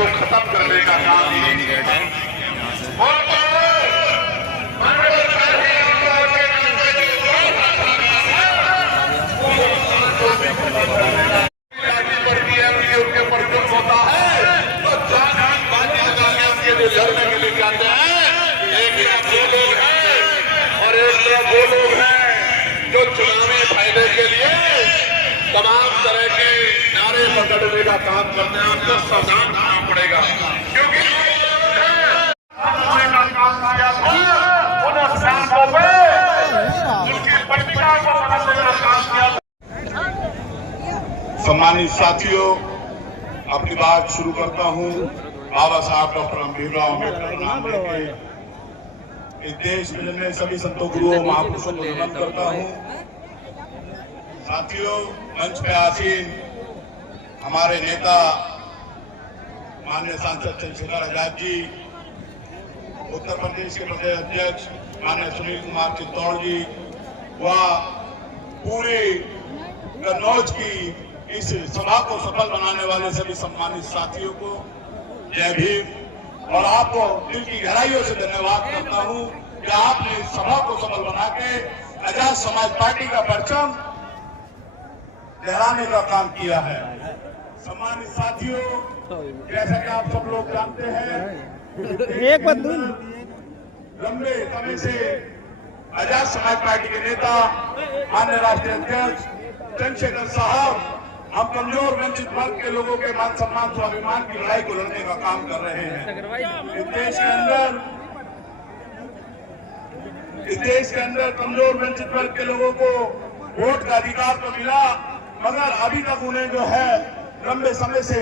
को खत्म करने का काम उनके पर जुल्म होता है तो जान बाजी लगा के उनके लिए लड़ने के लिए जाते हैं। एक वो लोग हैं और एक वो लोग हैं जो चुनावी फायदे के लिए तमाम तरह के नारे पकड़ने का काम करते हैं। उनको सावधान रहना पड़ेगा क्योंकि सम्मानित साथियों, अपनी बात शुरू करता हूं। बाबा साहब डॉक्टर भीमराव अम्बेडकर नाम लेके इस देश में जन्मे सभी संतों गुरुओं महापुरुषों को नमन करता हूं। साथियों, मंच पे आसीन हमारे नेता माननीय सांसद चंद्रशेखर आजाद जी, उत्तर प्रदेश के प्रदेश अध्यक्ष माननीय सुनील कुमार चित्तौड़ जी व पूरे कन्नौज की इस सभा को सफल बनाने वाले सभी सम्मानित साथियों को जय भीम। और आपको दिल की गहराइयों से धन्यवाद करता हूं कि आपने इस सभा को सफल बना के आजाद समाज पार्टी का परचम लहराने का काम किया है। सम्मानित साथियों, जैसा कि आप सब लोग जानते हैं, एक बात लंबे समय से आजाद समाज पार्टी के नेता माननीय राष्ट्रीय अध्यक्ष चंद्रशेखर साहब हम कमजोर वंचित वर्ग के लोगों के मान सम्मान स्वाभिमान की लड़ाई को लड़ने का काम कर रहे हैं। इस देश के अंदर कमजोर वंचित वर्ग के लोगों को वोट का अधिकार तो मिला, मगर अभी तक उन्हें जो है लंबे समय से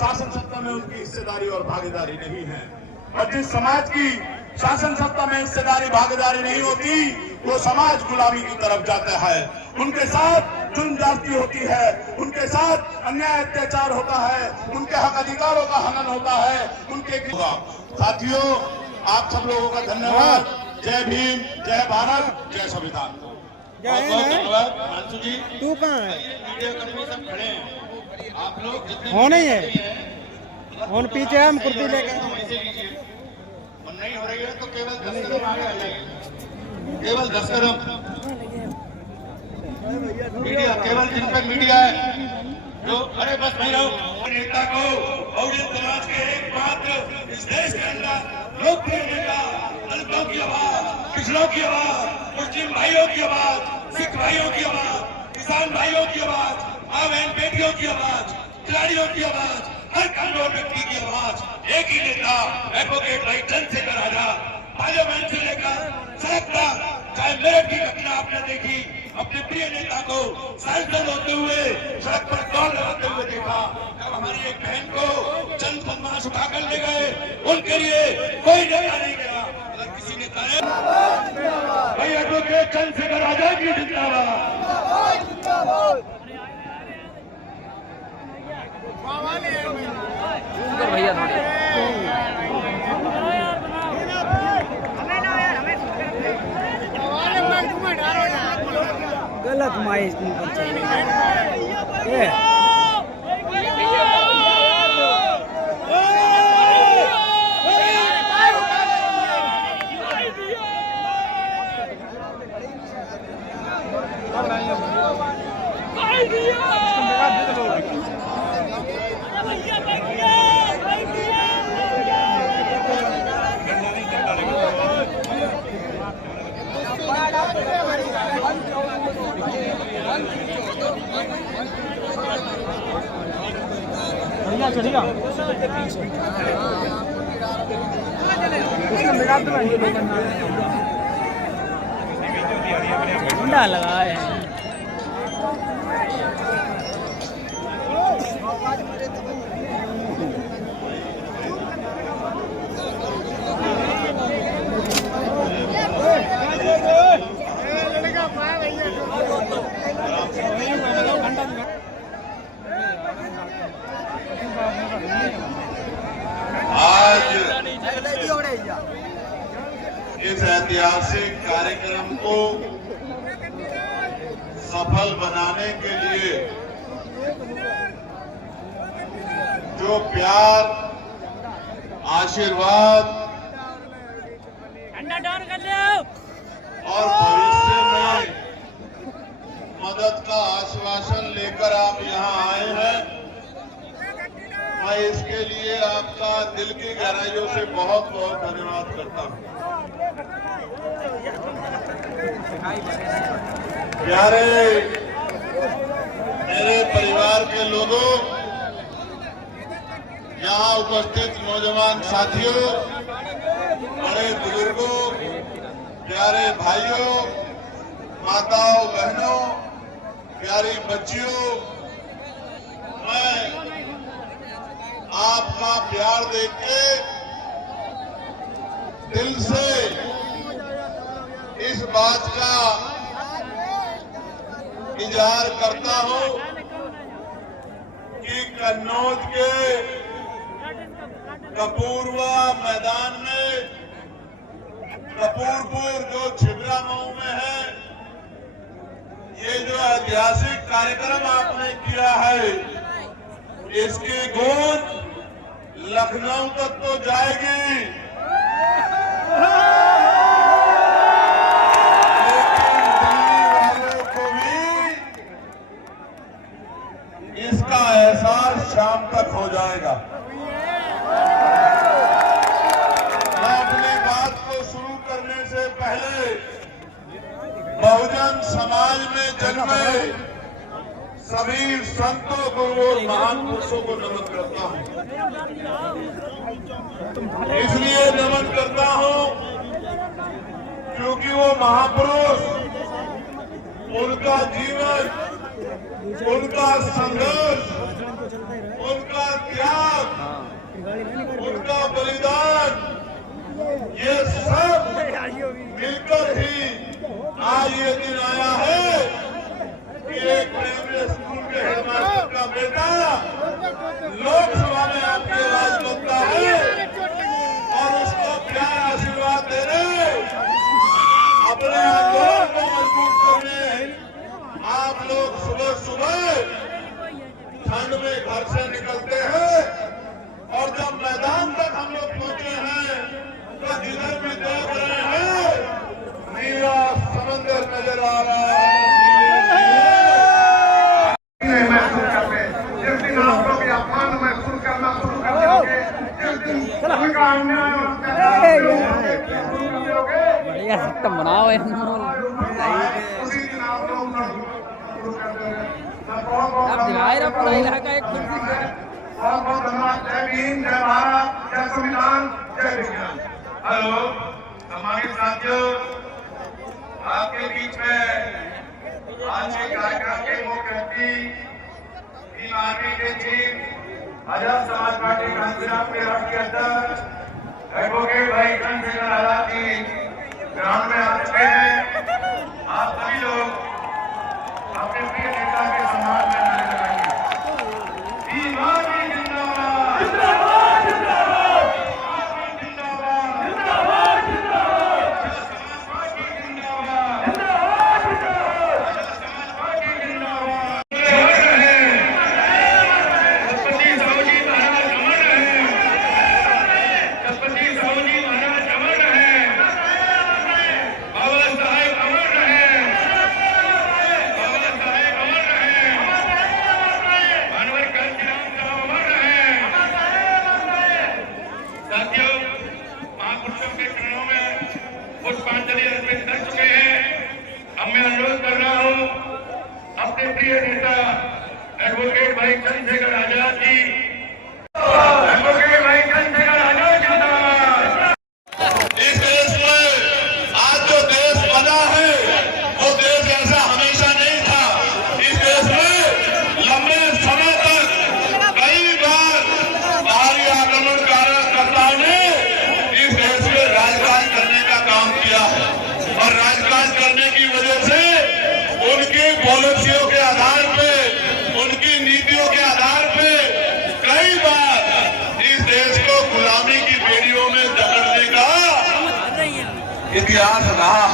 शासन सत्ता में उनकी हिस्सेदारी और भागीदारी नहीं है। और जिस समाज की शासन सत्ता में हिस्सेदारी भागीदारी नहीं होती वो समाज गुलामी की तरफ जाता है। उनके साथ जुल्म ज्यादती होती है, उनके साथ अन्याय अत्याचार होता है, उनके हक अधिकारों का हनन होता है, उनके साथियों, आप सब लोगों का धन्यवाद। जय भीम, जय भारत, जय संविधान। बहुत धन्यवाद। मानसू जी, तू कहाँ है? वीडियो कर्मी सब खड़े हैं, आप लोग हो नहीं है, और पीछे हम कुर्ती लेके नहीं हो रही है तो केवल 10 कदम आगे आ जाइए, केवल 10 कदम। मीडिया, केवल जिन पर मीडिया है जो, अरे बस नहीं रहो। नेता को बहुजन समाज के एकमात्र इस देश के अंदर लोकप्रिय नेता, दलितों की आवाज, पिछड़ों की आवाज, मुस्लिम भाइयों की आवाज, सिख भाइयों की आवाज, किसान भाइयों की आवाज, माँ बहन बेटियों की आवाज, खिलाड़ियों की आवाज, हर कमजोर व्यक्ति की आवाज एक ही नेता एडवोकेट भाई चंद्रशेखर आजाद पार्लियामेंट से लेकर सड़क तक, चाहे मेरठ की घटना आपने देखी, अपने प्रिय नेता को सांसद होते हुए सड़क पर दौड़ लगाते हुए देखा। जब हमारी एक बहन को जन सम्मान उठाकर ले गए, उनके लिए कोई नेता नहीं गया, अगर किसी नेता ने भाई एडवोकेट चंद्रशेखर आजाद की जिंदाबाद। भैया थोड़ी गलत माइस चढ़िया झंडा लगा है। इस ऐतिहासिक कार्यक्रम को सफल बनाने के लिए जो प्यार आशीर्वाद और भविष्य में मदद का आश्वासन लेकर आप यहाँ आए हैं। मैं इसके लिए आपका दिल की गहराइयों से बहुत बहुत धन्यवाद करता हूँ। प्यारे मेरे परिवार के लोगों, यहाँ उपस्थित नौजवान साथियों, बड़े बुजुर्गों, प्यारे भाइयों, माताओं, बहनों, प्यारी बच्चियों, मैं आपका प्यार देख के दिल से इस बात का इजहार करता हूं कि कन्नौज के कपूरवा मैदान में, कपूरपुर जो छिबरा मऊ में है, ये जो ऐतिहासिक कार्यक्रम आपने किया है, इसकी गूंज लखनऊ तक तो जाएगी, लेकिन दिल्ली वालों को भी इसका एहसास शाम तक हो जाएगा। मैं अपनी बात को शुरू करने से पहले बहुजन समाज में जन्मे सभी संतों, गुरुओं और महान पुरुषों को नमन करता हूं। इसलिए नमन करता हूं क्योंकि वो महापुरुष, उनका जीवन, उनका संघर्ष, उनका त्याग, उनका बलिदान, ये सब मिलकर ही आज ये दिन आया है कि एक प्राइमरी स्कूल के हेडमास्टर का बेटा लोकसभा में आपकी आवाज बनता है और उसको प्यार आशीर्वाद देने, अपने आंदोलन को मजबूत करने आप लोग सुबह सुबह ठंड में घर से निकलते हैं और जब मैदान तक हम लोग पहुंचे हैं तो जिधर भी देख रहे हैं नीला समंदर नजर आ रहा है। महसूस करते, जिस दिन आप लोग ये अपमान महसूस करना शुरू कर दोगे, जिस दिन उनका अन्याय और अत्याचार बढ़िया सिस्टम बनाओ उसी दिन आप लोग शुरू कर देंगे। अब दिखाए ना पूरा इलाका एक कुर्सी से। बहुत बहुत धन्यवाद। जय भीम, जय भारत, जय संविधान, जय विज्ञान। हेलो सम्मानित साथियों, आपके बीच में आज के कार्यक्रम के मुख्य अतिथि भीम आर्मी के चीफ, आजाद समाज पार्टी कांग्रेस के राष्ट्रीय अध्यक्ष एडवोकेट भाई चंद्रशेखर आजाद जी ग्राउंड में आ चुके हैं। आप सभी लोग अपने प्रिय नेता के सम्मान में नारे लगाएंगे। भीम आर्मी जिंदाबाद, जिंदाबाद, जिंदाबाद, जिंदाबाद, जिंदाबाद, जिंदाबाद, समाज पार्टी जिंदाबाद, जिंदाबाद, जिंदाबाद, समाज पार्टी जिंदाबाद। छत्रपति साहू जी महाराज अमर रहे, छत्रपति साहू जी महाराज अमर रहे, बाबा साहेब अमर रहे, बाबा साहेब अमर रहे, मानवर कांशीराम साहब अमर रहे। साथियों, महापुरुषों के चरणों में पुष्पांजलि अर्पित कर चुके हैं। अब मैं अनुरोध कर रहा हूं अपने प्रिय नेता एडवोकेट भाई चंद्रशेखर आजाद जी, एडवोकेट भाई चंद्रशेखर आजाद जिंदाबाद। इस देश में आज जो देश बना है वो देश ऐसा हमेशा नहीं था। इस देश में लंबे समय तक कई बार बाहरी आक्रमणकर्ताओं ने इस देश में राजकाज करने का काम किया और राजकाज करने की वजह से उनकी पॉलिसियों के आधार पे, उनकी नीतियों के आधार पे कई बार इस देश को गुलामी की बेड़ियों में जकड़ने का इतिहास रहा।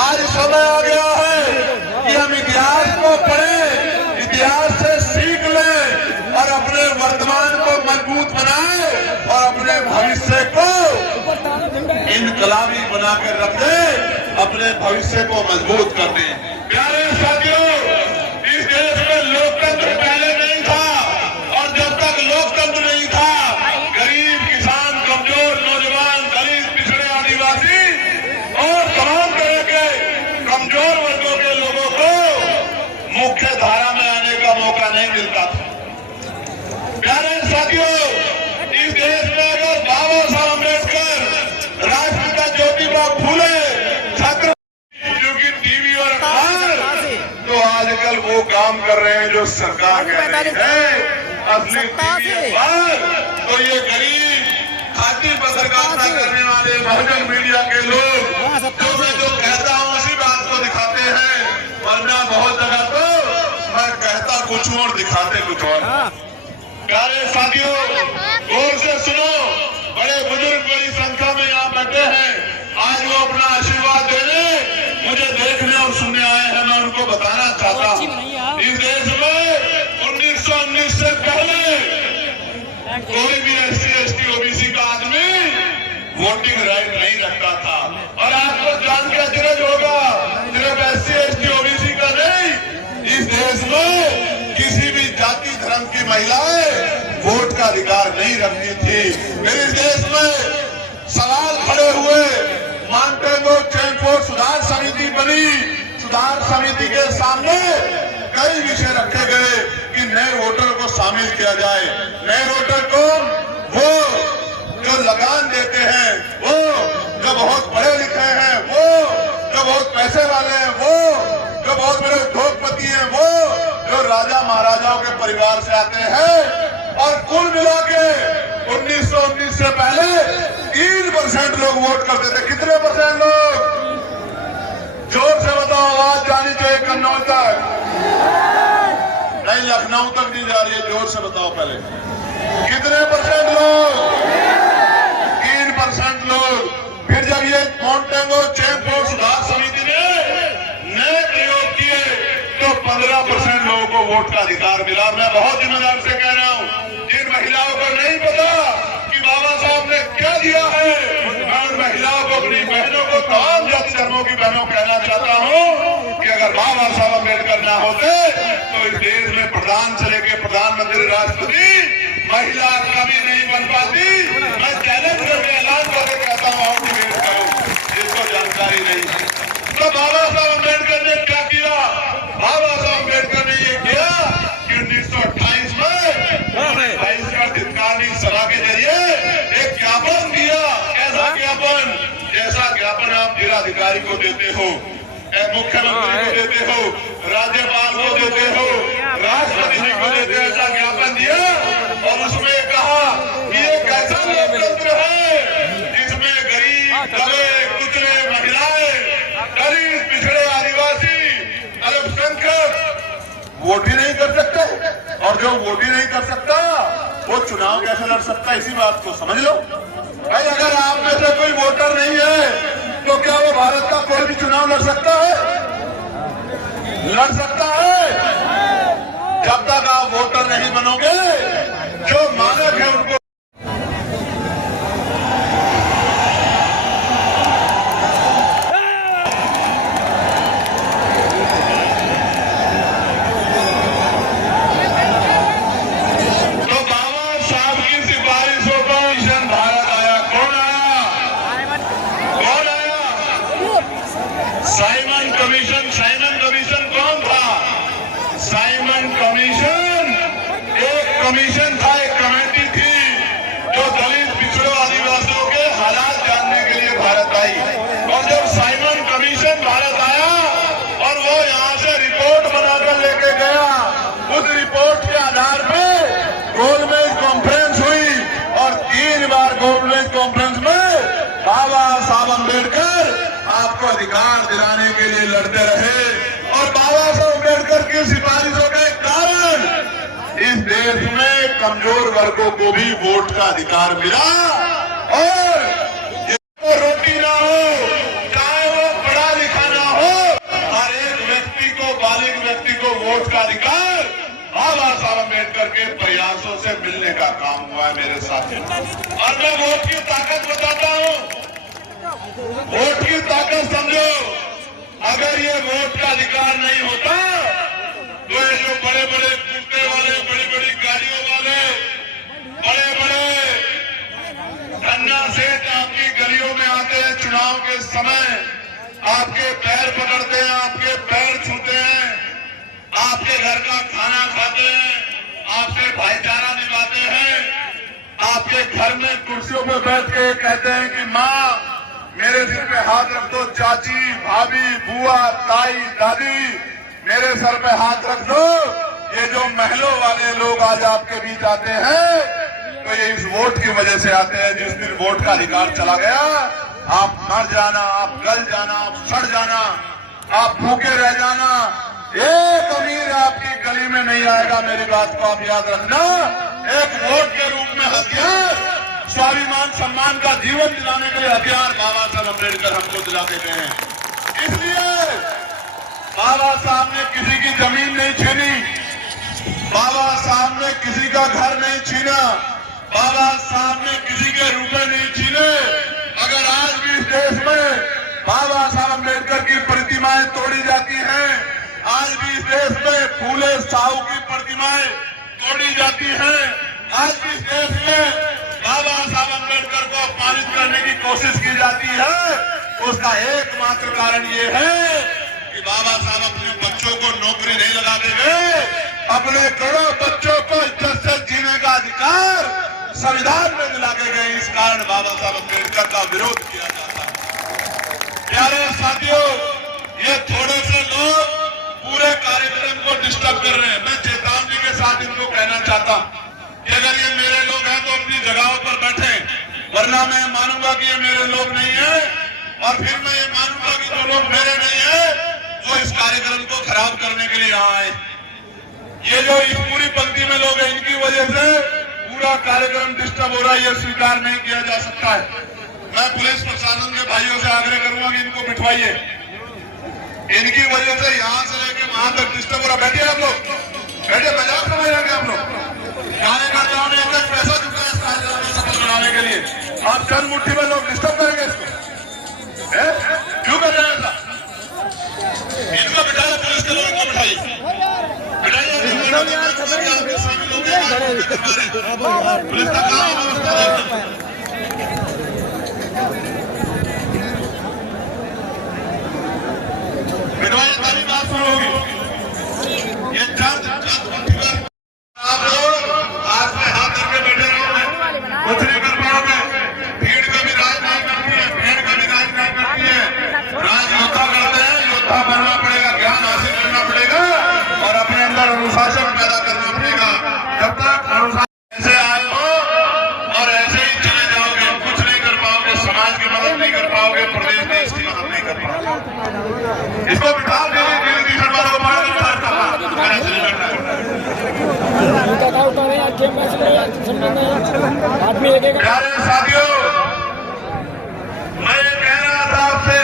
आज समय आ गया है कि हम इतिहास को पढ़ें, इतिहास से सीख लें और अपने वर्तमान को मजबूत बनाएं और अपने भविष्य गुलामी बना कर रख दे, अपने भविष्य को मजबूत कर दे। प्यारे साथियों, इस देश में लोकतंत्र पहले नहीं था, और जब तक लोकतंत्र नहीं था, गरीब, किसान, कमजोर, नौजवान, दलित, पिछड़े, आदिवासी और तमाम तरह के कमजोर वर्गों के लोगों को मुख्य धारा में आने का मौका नहीं मिलता था। प्यारे साथियों, इस देश में अगर बाबा साहब अम्बेडकर, राष्ट्रपिता ज्योतिबा फूले, छत्र क्योंकि टीवी और अखबार तो आजकल वो काम कर रहे हैं जो सरकार कह रही है। असली टीवी अखबार तो ये गरीब, खाती पत्रकारिता करने वाले बहुजन मीडिया के लोग जो मैं जो कहता हूँ उसी बात को दिखाते हैं, वरना बहुत जगह तो मैं कहता कुछ हूँ और दिखाते कुछ और। प्यारे साथियों, गौर से सुनो, बड़े बुजुर्ग बड़ी संख्या में यहाँ बैठे हैं। आज वो अपना आशीर्वाद देने, मुझे देखने और सुनने आए हैं। मैं उनको बताना चाहता हूँ, इस देश में 1919 से पहले कोई भी SC, ST, OBC का आदमी वोटिंग राइट नहीं रखता था। और आपको जान के अचरज होगा, सिर्फ SC, ST, OBC का नहीं, इस देश में किसी भी जाति धर्म की महिलाएं वोट का अधिकार नहीं रखती थी। फिर इस देश में सवाल खड़े हुए, मांटेगो चेमफोर्ड सुधार समिति बनी। सुधार समिति के सामने कई विषय रखे गए कि नए वोटर को शामिल किया जाए। नए वोटर कौन? वो जो लगान देते हैं, वो जो बहुत पढ़े लिखे हैं, वो जो बहुत पैसे वाले हैं, वो जो बहुत बड़े उद्योगपति हैं, वो जो राजा महाराजाओं के परिवार से आते हैं। और कुल मिला के 1919 से पहले 3% लोग वोट करते थे। कितने परसेंट लोग? जोर से बताओ, आवाज जानी चाहिए कन्नौज तक, नहीं लखनऊ तक नहीं जा रही है। जोर से बताओ पहले, कितने परसेंट लोग? 3% लोग। फिर जब ये मांटेगो चेमफोर्ड सुधार समिति ने नए प्रयोग किए तो 15% लोगों को वोट का अधिकार मिला। मैं बहुत जिम्मेदारी से कह रहा हूँ, जिन महिलाओं को नहीं पता कि बाबा साहब ने क्या दिया है, मैं उन महिलाओं को, अपनी बहनों को, तमाम जाति धर्मों की बहनों को कहना चाहता हूँ कि अगर बाबा साहब अम्बेडकर ना होते तो इस देश में प्रधान से लेकर प्रधानमंत्री, राष्ट्रपति, महिला कभी नहीं बन पाती। मैं चैलेंज करके, ऐलान करके कहता हूँ, और डिबेट करो जिसको जानकारी नहीं है। तो बाबा साहब अम्बेडकर ने क्या किया? बाबा साहब अम्बेडकर ने ये किया कि 1928 में 28 का धिक्कारणी सभा के जरिए एक ज्ञापन दिया। ऐसा ज्ञापन, जैसा ज्ञापन आप जिलाधिकारी को देते हो, मुख्यमंत्री को देते हो, राज्यपाल को देते हो, राष्ट्रपति जी को देते हो, ऐसा ज्ञापन दिया। और उसमें कहा कि ये कैसा लोकतंत्र है जिसमें गरीब, दबे, कुचले, महिलाएं, दलित, पिछड़े, आदिवासी, अल्पसंख्यक वोट ही नहीं कर सकते। और जो वोट ही नहीं कर सकता वो चुनाव कैसे लड़ सकता है? इसी बात को समझ लो भाई। अगर आप में से कोई वोटर नहीं है तो क्या वो भारत का कोई भी चुनाव लड़ सकता है? लड़ सकता है। जब तक आप वोटर नहीं बनोगे, जो मानक है उनको साइमन कमीशन कौन था? साइमन कमीशन एक कमीशन था, एक कमेटी थी जो दलित, पिछड़ों, आदिवासियों के हालात जानने के लिए भारत आई। और जब साइमन कमीशन भारत आया और वो यहाँ से रिपोर्ट बनाकर लेके गया, उस रिपोर्ट के आधार पे गोलमेज कॉन्फ्रेंस हुई और 3 बार गोलमेज कॉन्फ्रेंस में बाबा साहब अम्बेडकर आपको अधिकार दिलाने के लिए लड़ते रहे। और बाबा साहब अम्बेडकर की सिफारिशों के कारण इस देश में कमजोर वर्गों को भी वोट का अधिकार मिला। और जिसको रोटी ना हो, चाहे वो पढ़ा लिखा ना हो, हर एक व्यक्ति को, बालिग व्यक्ति को वोट का अधिकार बाबा साहब अम्बेडकर के प्रयासों से मिलने का काम हुआ है मेरे साथियों। और मैं वोट की ताकत बताता हूँ। वोट की ताकत समझो। अगर ये वोट का अधिकार नहीं होता तो ये जो बड़े बड़े कुत्ते वाले, बड़ी बड़ी गाड़ियों वाले, बड़े बड़े धन्ना सेठ आपकी गलियों में आते हैं, चुनाव के समय आपके पैर पकड़ते हैं, आपके पैर छूते हैं, आपके घर का खाना खाते हैं, आपसे भाईचारा निभाते हैं, आपके घर में कुर्सियों पर बैठ के कहते हैं कि माँ मेरे सिर पे हाथ रख दो, चाची, भाभी, बुआ, ताई, दादी मेरे सर पे हाथ रख दो। ये जो महलों वाले लोग आज आपके बीच आते हैं तो ये इस वोट की वजह से आते हैं। जिस दिन वोट का अधिकार चला गया, आप मर जाना, आप गल जाना, आप सड़ जाना, आप भूखे रह जाना, एक अमीर आपकी गली में नहीं आएगा। मेरी बात को आप याद रखना। एक वोट के रूप में हथियार, स्वाभिमान सम्मान का जीवन दिलाने के लिए हथियार बाबा साहब अम्बेडकर हमको दिलाते गए हैं। इसलिए बाबा साहब ने किसी की जमीन नहीं छीनी, बाबा साहब ने किसी का घर नहीं छीना, बाबा साहब ने किसी के रुपए नहीं छीने। अगर आज भी इस देश में बाबा साहब अम्बेडकर की प्रतिमाएं तोड़ी जाती हैं, आज भी इस देश में फूले साहू की प्रतिमाएं तोड़ी जाती हैं, आज भी इस देश में बाबा साहब अम्बेडकर को अपमानित करने की कोशिश की जाती है, उसका एकमात्र कारण ये है कि बाबा साहब अपने बच्चों को नौकरी नहीं लगाते गए, अपने करोड़ों बच्चों को इज्जत से जीने का अधिकार संविधान में दिला के गए। इस कारण बाबा साहब अम्बेडकर का विरोध किया जाता है। प्यारे साथियों, ये थोड़े से लोग पूरे कार्यक्रम को डिस्टर्ब कर रहे हैं। मैं चेतावनी के साथ इनको कहना चाहता हूं कि अगर ये मेरे लोग हैं तो अपनी जगहों पर बैठे, वरना मैं मानूंगा कि ये मेरे लोग नहीं है, और फिर मैं ये मानूंगा कि जो लोग मेरे नहीं है वो इस कार्यक्रम को खराब करने के लिए यहाँ आए। ये जो इस पूरी पंक्ति में लोग हैं, इनकी वजह से पूरा कार्यक्रम डिस्टर्ब हो रहा है, ये स्वीकार नहीं किया जा सकता है। मैं पुलिस प्रशासन के भाइयों से आग्रह करूंगा कि इनको बिठवाइए। इनकी वजह से यहाँ से लेके वहां तक डिस्टर्ब हो रहा। बैठिए आप लोग, बैठिए, मजाक समझ रहे हैं आप लोग। कार्यकर्ताओं ने एक पैसा चुका है इस कार्यक्रम को सफल बनाने के लिए, आप चंद मुट्ठी में लोग डिस्टर्ब करेंगे इसको। क्यों कर रहे हैं ऐसा? इनको बिठाइए, पुलिस के लोग इनको बिठाइए, बिठाइए। पुलिस का काम बिठवाइए, तभी बात शुरू होगी। ये चंद आप लोग हाथ में हाथ करके बैठे रहोगे, कुछ नहीं कर पाओगे। भीड़ कभी राज नहीं करती है, भीड़ कभी राज नहीं करती है। राज योद्धा करते हैं, योद्धा बनना पड़ेगा, ज्ञान हासिल करना पड़ेगा और अपने अंदर अनुशासन पैदा करना पड़ेगा। जब तक अनुशासन ऐसे आए हो और ऐसे ही चले जाओगे, कुछ नहीं कर पाओगे, समाज की मदद नहीं कर पाओगे, प्रदेश देश की मदद नहीं कर पाओगे। इसको बिठा दीजिए, वालों को प्यारे साथियों, मैं ये कह रहा था आपसे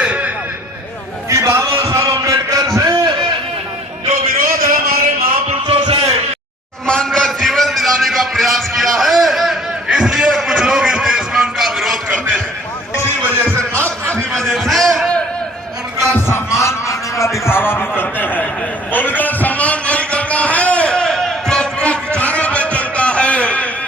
कि बाबा साहब अम्बेडकर से जो विरोध है हमारे महापुरुषों से, सम्मान का जीवन दिलाने का प्रयास किया है, इसलिए कुछ लोग इस देश में उनका विरोध करते हैं। इसी वजह से, मात्र इसी वजह से उनका सम्मान करने का दिखावा भी करते हैं। उनका सम्मान वही करता है जो उनके विचारों पे चलता है,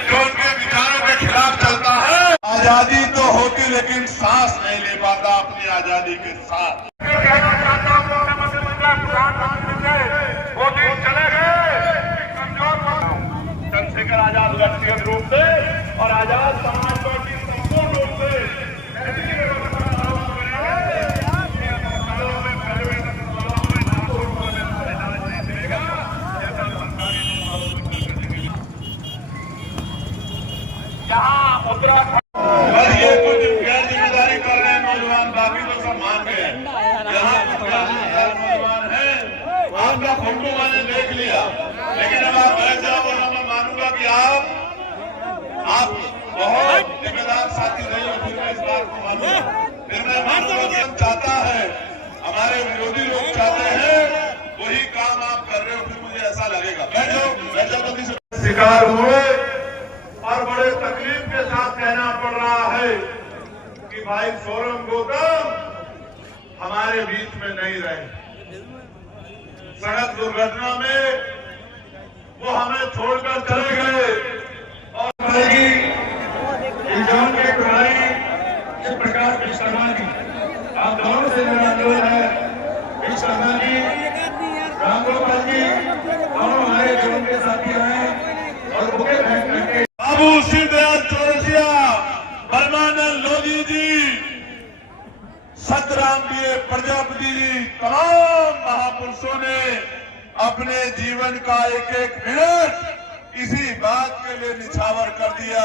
जो उनके विचारों के खिलाफ चलता है। आजादी तो होती लेकिन सांस नहीं ले पाता अपनी आजादी के साथ। कहना चाहता हूँ, प्रधानमंत्री से वो दिन चले गए, चंद्रशेखर आजाद व्यक्तिगत रूप से और आजाद समाज पार्टी संपूर्ण रूप से बस ये कुछ गैर जिम्मेदारी कर रहे हैं नौजवान, बाकी तो सब मान गए। यहाँ नौजवान है, आपका फोटो मैंने देख लिया, लेकिन अब आप बैठ जाओ वरना मैं मानूंगा कि आप बहुत जिम्मेदार साथी रहे हो। फिर मैं इस बात को मानूंगा, फिर मैं मानूंगा कि हम चाहता है, हमारे विरोधी लोग चाहते हैं वही काम आप कर रहे हो, फिर मुझे ऐसा लगेगा। बैठ जाओ जल्दी से। शिकार हुए और बड़े तकलीफ के साथ कहना पड़ रहा है कि कि भाई सौरभ गौतम हमारे बीच में नहीं रहे। सड़क दुर्घटना में वो हमें छोड़कर चले गए। और जवान के प्रभारी प्रकाश विश्वकर्मा जी, आप दोनों से मेरा अनुरोध है, विश्वकर्मा जी, रामगोपाल जी, दोनों हमारे जवान के साथी हैं और बुके फेंक करके बाबू शिवदयाल चौरसिया, परमानंद लोधी जी, सतराम बीए प्रजापति जी, तमाम महापुरुषों ने अपने जीवन का एक एक मिनट इसी बात के लिए निछावर कर दिया।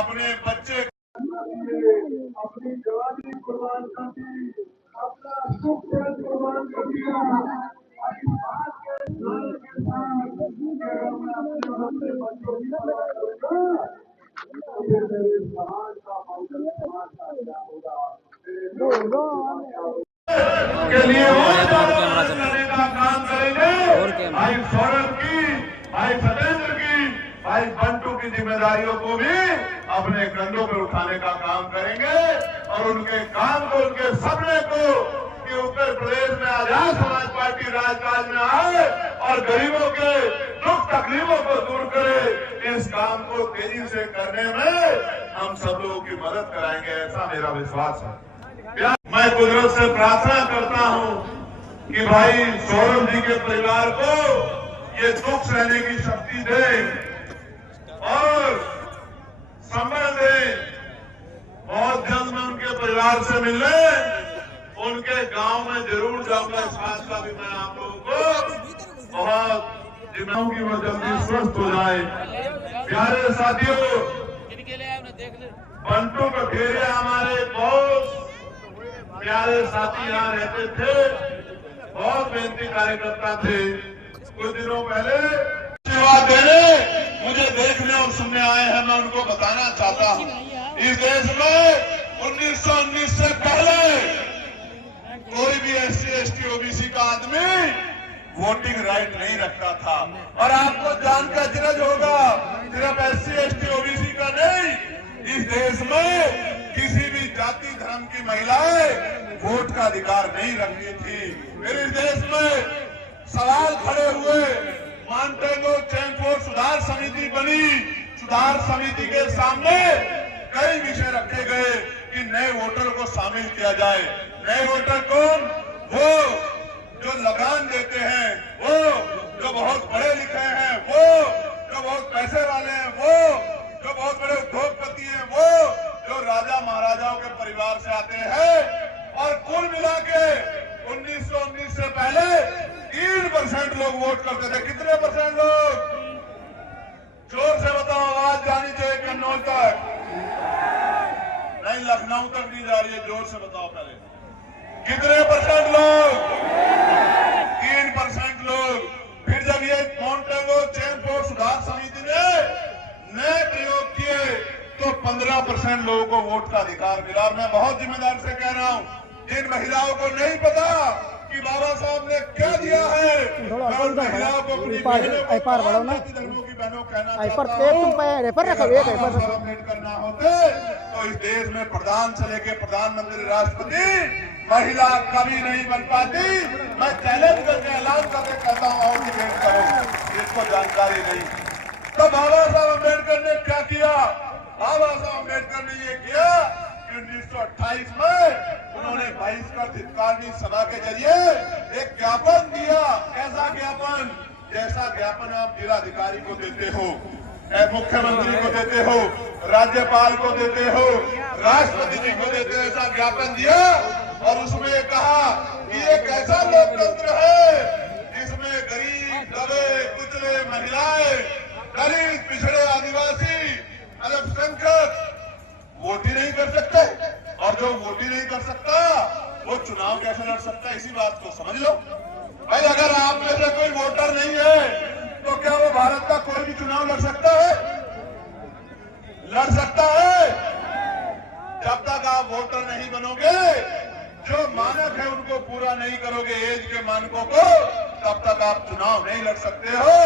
अपने बच्चे अपनी जवानी कुर्बान कर दी, अपना सुख कुर्बान कर दिया। के लिए और करने का काम करेंगे। भाई सौरभ की, भाई सतेंद्र की, भाई बंटू की जिम्मेदारियों को भी अपने कंधों पर उठाने का काम करेंगे और उनके काम को, उनके सपने को कि उत्तर प्रदेश में आजाद समाज पार्टी राजकाज में आए और गरीबों के दुख तकलीफों को दूर करे, इस काम को तेजी से करने में हम सब लोगों की मदद कराएंगे, ऐसा मेरा विश्वास है। मैं कुदरत से प्रार्थना करता हूं कि भाई सौरभ जी के परिवार को ये दुख सहने की शक्ति दे और संबल दे। बहुत जल्द मैं उनके परिवार से मिलने उनके गांव में जरूर जाऊंगा। इस बात का भी मैं आप लोगों को बहुत जिम्मेदारी की वो जल्दी स्वस्थ हो जाए। प्यारे साथियों, बंटू कठेरिया हमारे बहुत प्यारे साथी यहाँ रहते थे, बहुत मेहनती कार्यकर्ता थे। कुछ दिनों पहले आशीर्वाद देने मुझे देखने और सुनने आए हैं। मैं उनको बताना चाहता हूँ, इस देश में 1919 से पहले कोई भी SC ST OBC का आदमी वोटिंग राइट नहीं रखता था। और आपको जानकर अचरज होगा, सिर्फ SC ST OBC का नहीं, इस देश में किसी भी जाति धर्म की महिलाएं वोट का अधिकार नहीं रखती थी। फिर इस देश में सवाल खड़े हुए, मानटेगो चैनफोर्ड सुधार समिति बनी। सुधार समिति के सामने कई विषय रखे गए कि नए वोटर को शामिल किया जाए। नए वोटर कौन? वो जो लगान देते हैं, वो जो बहुत पढ़े लिखे हैं, वो जो बहुत पैसे वाले हैं, वो जो बहुत बड़े उद्योगपति हैं, वो जो राजा महाराजाओं के परिवार से आते हैं। और कुल मिला के 1919 से पहले 3% लोग वोट करते थे। कितने परसेंट लोग? जोर से बताओ, आवाज जानी चाहिए कन्नौज तक, नहीं लखनऊ तक नहीं जा रही है। जोर से बताओ पहले, कितने परसेंट लोग? 3% लोग। फिर जब ये माउंटेगो चैनफोर्ड सुधार समिति ने नए प्रयोग किए तो 15% लोगों को वोट का अधिकार मिला। और मैं बहुत जिम्मेदार से कह रहा हूं, जिन महिलाओं को नहीं पता कि बाबा साहब ने क्या दिया है, मैं उन महिलाओं को अपनी बहनों की बहनों कहना करना होते तो इस देश में प्रधान से लेके प्रधानमंत्री, राष्ट्रपति महिला कभी नहीं बन पाती। मैं चैलेंज करके ऐलान करके कहता हूँ, और डिबेट करो, इसको जानकारी नहीं। तो बाबा साहब अम्बेडकर ने क्या किया? बाबा साहब अम्बेडकर ने ये किया कि 1928 में उन्होंने बहिष्कृत हितकारिणी सभा के जरिए एक ज्ञापन दिया। कैसा ज्ञापन? जैसा ज्ञापन आप जिलाधिकारी को देते हो, मुख्यमंत्री को देते हो, राज्यपाल को देते हो, राष्ट्रपति जी को देते हो, ऐसा ज्ञापन दिया। और उसमें कहा कि एक ऐसा लोकतंत्र है जिसमें गरीब, दबे, कुचले, महिलाएं, दलित, पिछड़े, आदिवासी, अल्पसंख्यक वोट ही नहीं कर सकते। और जो वोट ही नहीं कर सकता वो चुनाव कैसे लड़ सकता है? इसी बात को समझ लो भाई। अगर आप में से कोई वोटर नहीं है तो क्या वो भारत का कोई भी चुनाव लड़ सकता है? लड़ सकता है? जब तक आप वोटर नहीं बनोगे, जो मानक है उनको पूरा नहीं करोगे, एज के मानकों को, तब तक आप चुनाव नहीं लड़ सकते हो।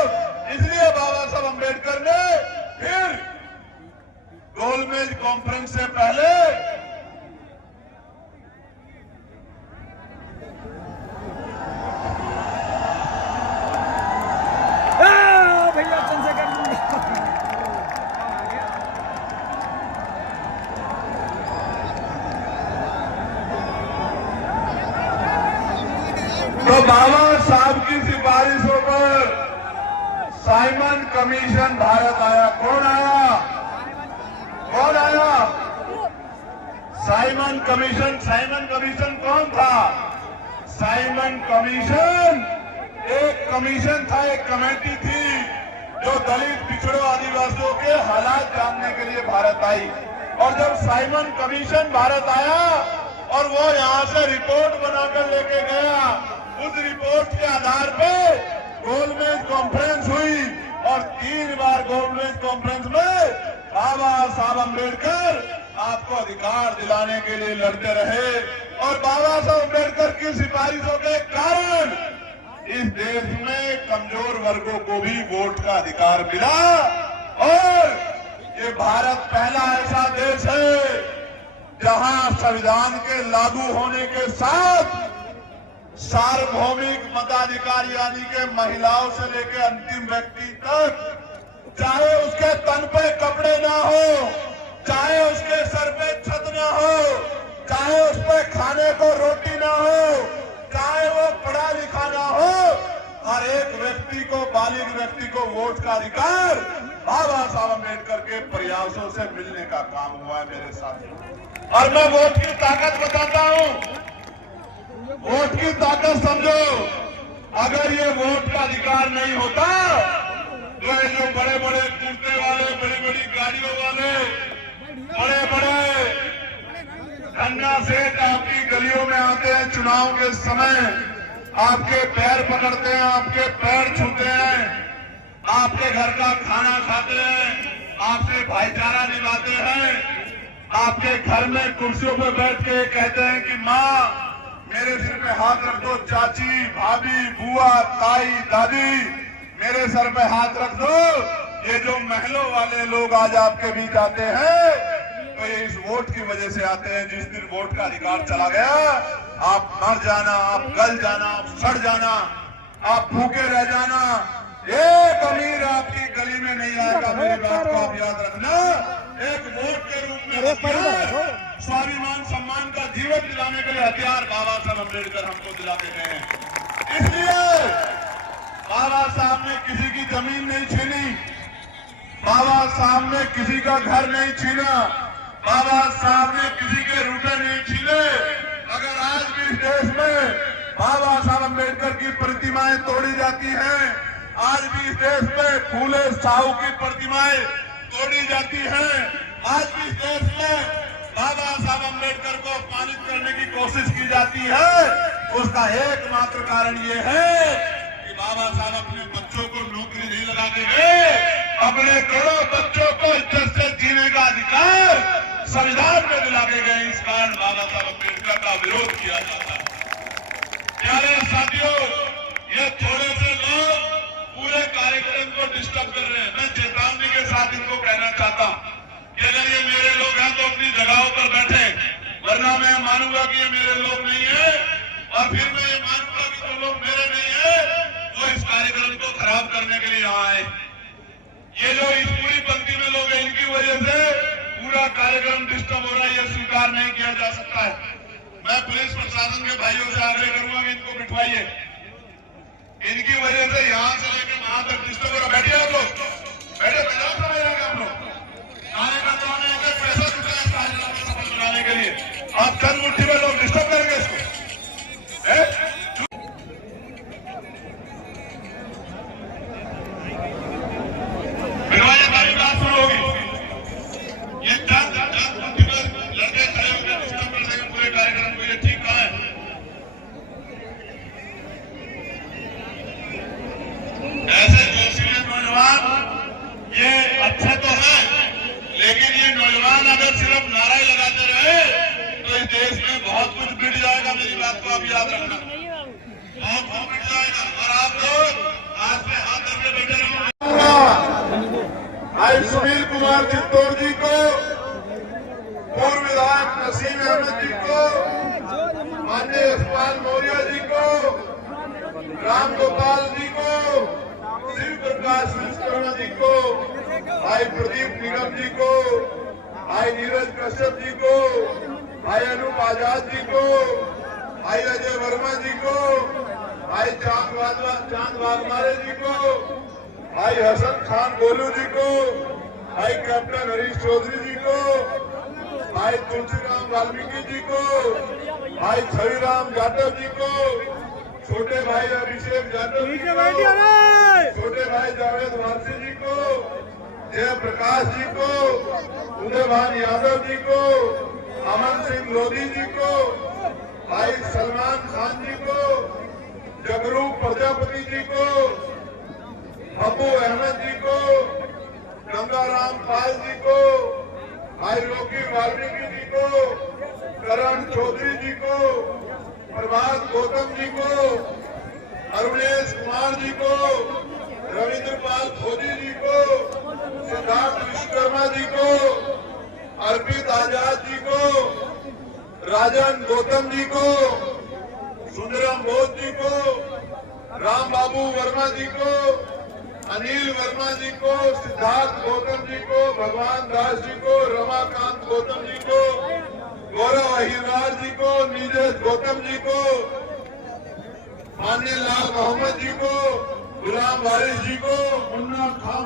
इसलिए बाबा साहब अम्बेडकर ने फिर गोलमेज कॉन्फ्रेंस से पहले तो बाबा साहब की सिफारिशों पर साइमन कमीशन भारत आया। कौन आया? कौन आया? साइमन कमीशन कौन था? साइमन कमीशन एक कमीशन था, एक कमेटी थी जो दलित पिछड़ों आदिवासियों के हालात जानने के लिए भारत आई। और जब साइमन कमीशन भारत आया और वो यहां से रिपोर्ट बनाकर लेके गया, उस रिपोर्ट के आधार पे गोलमेज कॉन्फ्रेंस हुई और 3 बार गोलमेज कॉन्फ्रेंस में बाबा साहब अम्बेडकर आपको अधिकार दिलाने के लिए लड़ते रहे। और बाबा साहब अम्बेडकर की सिफारिशों के कारण इस देश में कमजोर वर्गों को भी वोट का अधिकार मिला। और ये भारत पहला ऐसा देश है जहां संविधान के लागू होने के साथ सार्वभौमिक मताधिकार यानी के महिलाओं से लेकर अंतिम व्यक्ति तक, चाहे उसके तन पे कपड़े ना हो, चाहे उसके सर पे छत ना हो, चाहे उस पे खाने को रोटी ना हो, चाहे वो पढ़ा लिखा ना हो, हर एक व्यक्ति को, बालिग व्यक्ति को वोट का अधिकार बाबा साहब अम्बेडकर के प्रयासों से मिलने का काम हुआ है मेरे साथियों। और मैं वोट की ताकत बताता हूं। वोट की ताकत समझो। अगर ये वोट का अधिकार नहीं होता तो ये जो बड़े बड़े कुर्ते वाले, बड़ी बड़ी गाड़ियों वाले, बड़े बड़े धन्ना सेठ आपकी गलियों में आते हैं, चुनाव के समय आपके पैर पकड़ते हैं, आपके पैर छूते हैं, आपके घर का खाना खाते हैं, आपसे भाईचारा निभाते हैं, आपके घर में कुर्सियों पर बैठ के कहते हैं कि माँ मेरे सिर पे हाथ रख दो, चाची, भाभी, बुआ, ताई, दादी मेरे सर पे हाथ रख दो। ये जो महलों वाले लोग आज आपके बीच आते हैं तो ये इस वोट की वजह से आते हैं। जिस दिन वोट का अधिकार चला गया, आप मर जाना, आप गल जाना, आप सड़ जाना, आप भूखे रह जाना, एक अमीर आपकी गली में नहीं आएगा। मेरी बात को आप याद रखना। एक वोट के रूप में स्वाभिमान सम्मान का जीवन दिलाने के लिए हथियार बाबा साहब अम्बेडकर हमको दिला के गए हैं। इसलिए बाबा साहब ने किसी की जमीन नहीं छीनी, बाबा साहब ने किसी का घर नहीं छीना, बाबा साहब ने किसी के रुपए नहीं छीने। अगर आज भी इस देश में बाबा साहब अम्बेडकर की प्रतिमाएं तोड़ी जाती हैं, आज भी इस देश में फूले साहू की प्रतिमाएं तोड़ी जाती हैं, आज भी इस देश में बाबा साहब अम्बेडकर को अपमानित करने की कोशिश की जाती है, उसका एकमात्र कारण ये है कि बाबा साहब अपने बच्चों को नौकरी नहीं लगा के गए, अपने करोड़ों बच्चों को इज्जत से जीने का अधिकार संविधान में दिला के गए। इस कारण बाबा साहब अम्बेडकर का विरोध किया जाता है। प्यारे साथियों, ये थोड़े से लोग पूरे कार्यक्रम को डिस्टर्ब कर रहे हैं। मैं चेतावनी के साथ इनको कहना चाहता हूं कि अगर ये मेरे लोग हैं तो अपनी जगहों पर बैठे, वरना मैं मानूंगा कि ये मेरे लोग नहीं है, और फिर मैं ये मानूंगा कि जो लोग मेरे नहीं है वो इस कार्यक्रम को खराब करने के लिए यहाँ आए। ये जो इस पूरी पंक्ति में लोग हैं, इनकी वजह से पूरा कार्यक्रम डिस्टर्ब हो रहा है, यह स्वीकार नहीं किया जा सकता है। मैं पुलिस प्रशासन के भाइयों से आग्रह करूंगा कि इनको बिठवाइए। इनकी वजह से यहाँ से लेकर वहां तक डिस्टर्ब हो रहा। बैठिए आप लोग, बैठे पैसा समझेंगे आप लोग। कार्यकर्ताओं ने एक पैसा जुटा है कार्यक्रम को सफल बनाने के लिए, आप चंद मुट्ठी में लोग डिस्टर्ब करेंगे इसको। बात सुन होगी, ये चंद मुट्ठी में लड़के खड़े होकर डिस्टर्ब कर देंगे पूरे कार्यक्रम को, ये ठीक कहा है? ऐसे जोशीले नौजवान ये अच्छे तो हैं, लेकिन ये नौजवान अगर सिर्फ नारा ही लगाते रहे तो इस देश में बहुत कुछ बिगड़ जाएगा। मेरी बात को आप याद रखना, बहुत कुछ बिगड़ जाएगा। और आप लोग आज पे हाथ धरके बैठे रहो। आज सुनील कुमार चित्तौड़ जी को, पूर्व विधायक नसीम अहमद जी को, माननीय यशपाल मौर्य जी को, राम गोपाल जी को, शिव प्रकाश विश्वकर्मा जी को, भाई प्रदीप निगम जी को, भाई नीरज कश्यप जी को, भाई अनूप आजाद जी को, भाई अजय वर्मा जी को, भाई चांद वाघमारे जी को, भाई हसन खान गोलू जी को, भाई कैप्टन हरीश चौधरी जी को, भाई तुलसीराम वाल्मीकि जी को, भाई छविराम जाटव जी को, छोटे भाई अभिषेक जाटव जी को, छोटे भाई जावेद वारसी जी को, जयप्रकाश जी को, उदयभान यादव जी को, अमन सिंह लोधी जी को, भाई सलमान खान जी को, जगरू प्रजापति जी को, अबू अहमद जी को, गंगाराम पाल जी को, भाई रोकी वाल्मीकि जी को, करण चौधरी जी को, प्रभात गौतम जी को, अरुणेश कुमार जी को, रविंद्र पाल खोजी जी को, सिद्धार्थ विश्वकर्मा जी को, अर्पित आजाद जी को, राजन गौतम जी को, सुंदरम बोध जी को, राम बाबू वर्मा जी को, अनिल वर्मा जी को, सिद्धार्थ गौतम जी को, भगवान दास जी को, रमाकांत गौतम जी को, गौरव अहिरवार जी को, नीरज गौतम जी को, मान्य लाल मोहम्मद जी को, गुलाम वारिस जी को, मुन्ना खान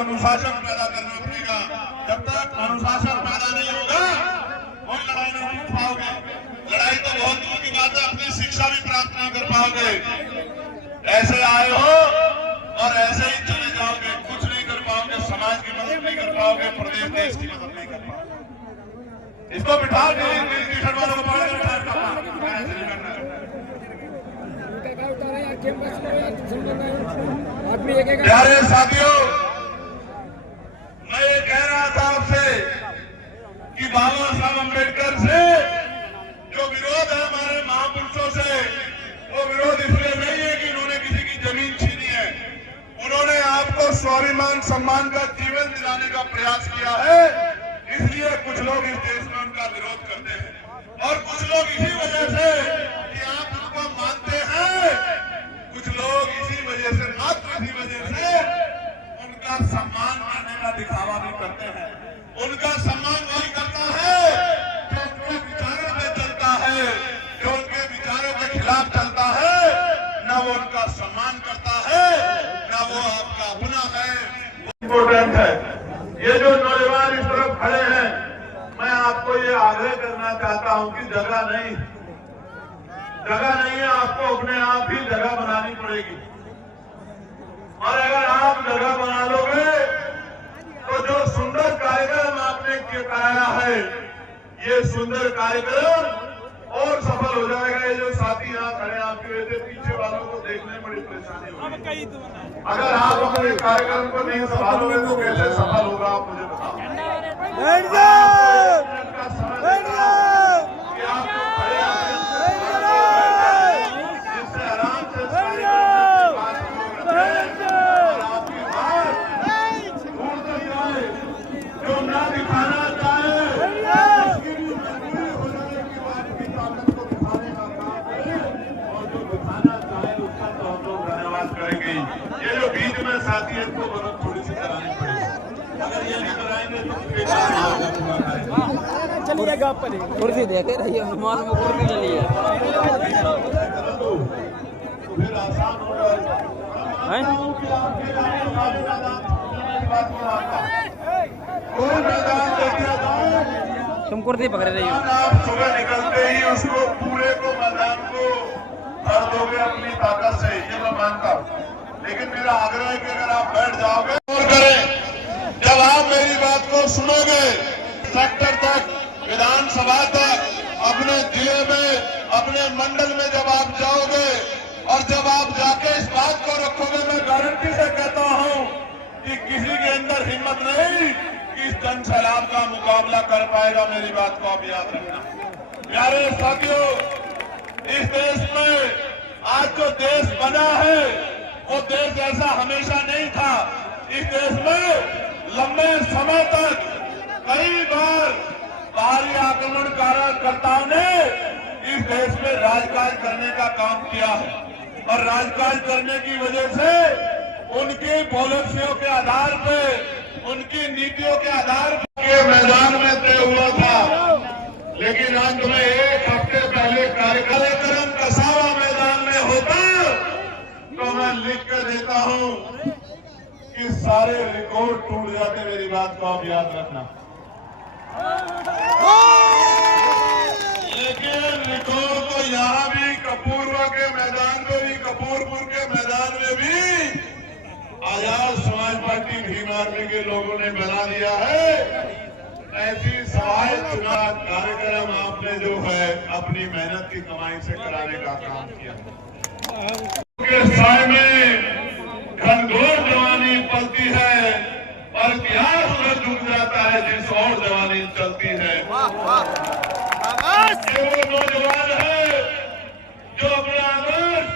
अनुशासन पैदा करना पड़ेगा। जब तक अनुशासन पैदा नहीं होगा कोई लड़ाई नहीं जीत पाओगे। लड़ाई तो बहुत दूर की बात है, अपनी शिक्षा भी प्राप्त नहीं कर पाओगे। ऐसे आए हो और ऐसे ही चले जाओगे, कुछ नहीं कर पाओगे, समाज की मदद नहीं कर पाओगे, प्रदेश देश की मदद नहीं कर पाओगे। इसको बिठा के वालों को पकड़ कर प्यारे साथियों, मैं ये कह रहा था आपसे कि बाबा साहब अम्बेडकर से जो विरोध है हमारे महापुरुषों से, वो विरोध इसलिए नहीं है कि उन्होंने किसी की जमीन छीनी है। उन्होंने आपको स्वाभिमान सम्मान का जीवन दिलाने का प्रयास किया है, इसलिए कुछ लोग इस देश में उनका विरोध करते हैं। और कुछ लोग इसी वजह से कि आप उनको मानते हैं, कुछ लोग इसी वजह से, मात्र इसी वजह से उनका सम्मान करने का दिखावा भी करते हैं। उनका सम्मान वही करता है जो उनके विचारों में चलता है, जो उनके विचारों के खिलाफ चलता है, न वो उनका सम्मान करता है, न वो आपका अपना है। इम्पोर्टेंट है। ये जो नौजवान इस तरफ खड़े हैं, मैं आपको ये आग्रह करना चाहता हूं कि जगह नहीं है, आपको अपने आप ही जगह बनानी पड़ेगी। और अगर आप जगह बना लोगे तो जो सुंदर कार्यक्रम आपने कराया है, ये सुंदर कार्यक्रम और सफल हो जाएगा। ये जो साथी यहाँ खड़े हैं आपकी वजह से, पीछे वालों को देखने में बड़ी परेशानी होगी। अगर आप अपने कार्यक्रम को नहीं संभालोगे तो कैसे सफल होगा, आप मुझे बताओ। ये जो बीच में साथी है, इसको मदद थोड़ी सी करानी पड़ेगी। अगर ये नहीं कराएंगे तो चलिएगा पर कुर्सी देखे रहिए, मान में कुर्सी ले लिए फिर आसान होगा। कोई मैदान दे दिया जाए, तुम कुर्ती पकड़ रही हो। आप सुबह निकलते ही उसको पूरे को मैदान को भर दोगे अपनी ताकत से, ये मैं मानता हूँ। लेकिन मेरा आग्रह है कि अगर आप बैठ जाओगे और करें, जब आप मेरी बात को सुनोगे, सेक्टर तक, विधानसभा तक, अपने जिले में, अपने मंडल में जब आप जाओगे और जब आप जाके इस बात को रखोगे, मैं गारंटी से कहता हूं कि किसी के अंदर हिम्मत नहीं कि इस जन सैलाब का मुकाबला कर पाएगा। मेरी बात को आप याद रखना। प्यारे साथियों, इस देश में आज जो देश बना है वो देश ऐसा हमेशा नहीं था। इस देश में लंबे समय तक कई बार बाहरी आक्रमणकर्ताओं ने इस देश में राजकाज करने का काम किया है और राजकाज करने की वजह से उनकी पॉलिसियों के आधार पे, उनकी नीतियों के आधार पे मैदान में तय हुआ था। लेकिन अंत में एक हफ्ते पहले कार्यक्रम कसावा मैदान में होता तो मैं लिख कर देता हूं कि सारे रिकॉर्ड टूट जाते। मेरी बात को आप याद रखना। लेकिन रिकॉर्ड तो यहाँ भी कपूरवा के मैदान में भी, कपूरपुर के मैदान में भी आजाद समाज पार्टी भीम आर्मी के लोगों ने बना दिया है। ऐसी सवाल चुनाव कार्यक्रम आपने जो है अपनी मेहनत की कमाई से कराने का काम किया। के साय में घनघोर जवानी पलती है और इतिहास में डूब जाता है जिस और जवानी चलती है। ये वो नौजवान है जो अपने आदर्श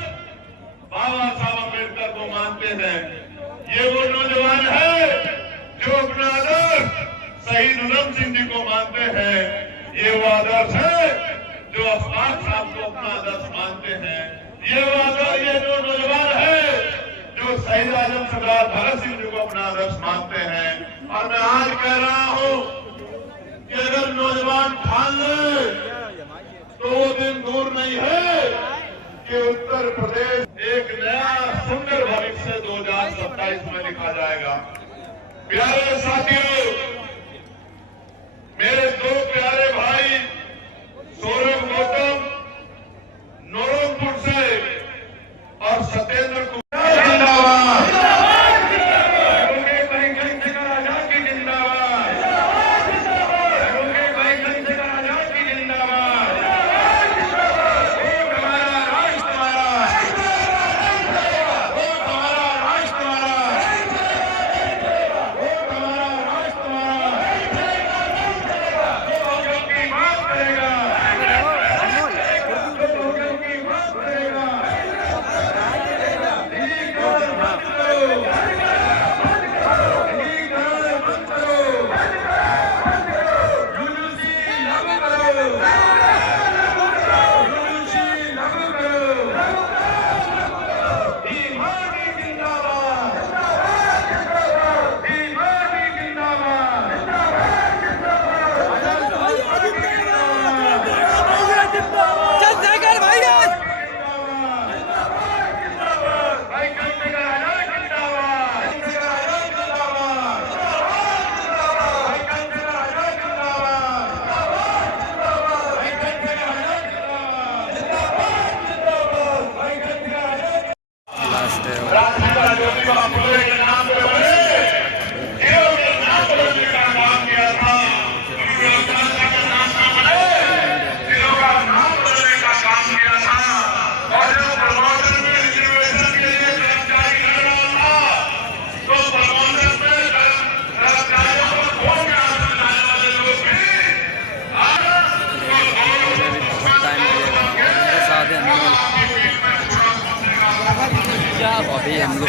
बाबा साहब अम्बेडकर को मानते हैं। ये वो नौजवान है जो अपना आदर्श शहीद उधम सिंह जी को मानते हैं। ये वो आदर्श है जो अफगान साहब को अपना आदर्श मानते हैं। ये वो नौजवान है जो शहीद आजम सरदार भगत सिंह जी को अपना आदर्श मानते हैं। और मैं आज कह रहा हूं कि अगर नौजवान ठान ले तो वो दिन दूर नहीं है कि उत्तर प्रदेश एक नया सुंदर भविष्य 2027 में लिखा जाएगा। प्यारे साथियों, मेरे दो प्यारे भाई सौरभ गौतम नौरंगपुर से और सत्येंद्र कुमार जिंदाबाद, आजाद की जिंदाबाद, भाई चंद्रशेखर आजाद की जिंदाबाद। हमारा राष्ट्र हमारा, हमारा राष्ट्र हमारा, हमारा राष्ट्र हमारा की बात करेगा, की बात करेगा। अभी हम लोग